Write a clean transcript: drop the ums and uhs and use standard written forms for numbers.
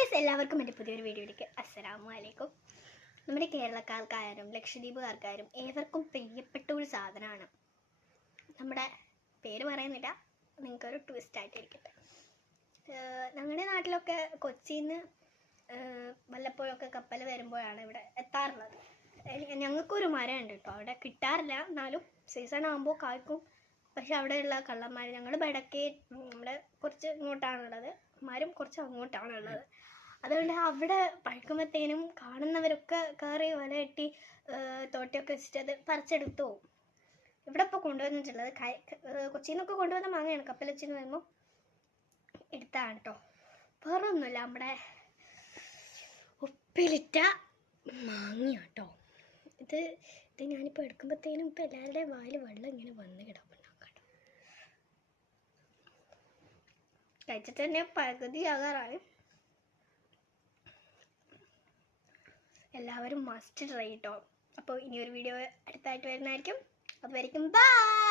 Guys, എല്ലാവർക്കും എൻ്റെ പുതിയൊരു വീഡിയോയിലേക്ക് അസ്സലാമു അലൈക്കും. നമ്മുടെ കേരളക്കാർക്കായാലും ലക്ഷദ്വീപുകാർക്കായാലും ഏവർക്കും പ്രിയപ്പെട്ട ഒരു സാധനമാണ്. നമ്മുടെ പേര് പറയുന്നില്ല, നിങ്ങൾക്കൊരു ട്വിസ്റ്റ് ആയിട്ടിരിക്കട്ടെ. ഞങ്ങളുടെ നാട്ടിലൊക്കെ കൊച്ചിയിൽ നിന്ന് വല്ലപ്പോഴൊക്കെ കപ്പൽ വരുമ്പോഴാണ് ഇവിടെ എത്താറുള്ളത്. ഞങ്ങൾക്കൊരു മരമുണ്ട് കേട്ടോ, അവിടെ കിട്ടാറില്ല, എന്നാലും സീസൺ ആകുമ്പോൾ കായ്ക്കും. പക്ഷെ അവിടെയുള്ള കള്ളന്മാർ, ഞങ്ങൾ ബടക്കേ നമ്മുടെ കുറച്ച് ഇങ്ങോട്ടാണുള്ളത്, മരം കുറച്ച് അങ്ങോട്ടാണുള്ളത്. അതുകൊണ്ട് അവിടെ പഴുക്കുമ്പോഴത്തേനും കാണുന്നവരൊക്കെ കയറി വല കെട്ടി തോട്ടിയൊക്കെ വെച്ചിട്ട് അത് പറിച്ചെടുത്തു പോകും. ഇവിടെ ഇപ്പോൾ കൊണ്ടുവന്നിട്ടുള്ളത് കൊച്ചിയിൽ നിന്നൊക്കെ കൊണ്ടുവന്ന മാങ്ങയാണ്. കപ്പൽ വെച്ചിന്ന് വരുമ്പോൾ എടുത്താണ് കേട്ടോ. വേറെ ഒന്നുമില്ല, നമ്മുടെ ഉപ്പിലിട്ട മാങ്ങയാണ് കേട്ടോ. ഇത് ഞാനിപ്പോൾ എടുക്കുമ്പോഴത്തേനും ഇപ്പം എല്ലാവരുടെയും വായിൽ വെള്ളം ഇങ്ങനെ വന്ന് കിടപ്പുണ്ടാവും കേട്ടോ. കഴിച്ചിട്ട് തന്നെ പകുതി ആകാറായി. എല്ലാവരും മസ്റ്റ് ട്രൈ കേട്ടോ. അപ്പോൾ ഇനിയൊരു വീഡിയോ അടുത്തായിട്ട് വരുന്നതായിരിക്കും. അതുവരെയും ബൈ.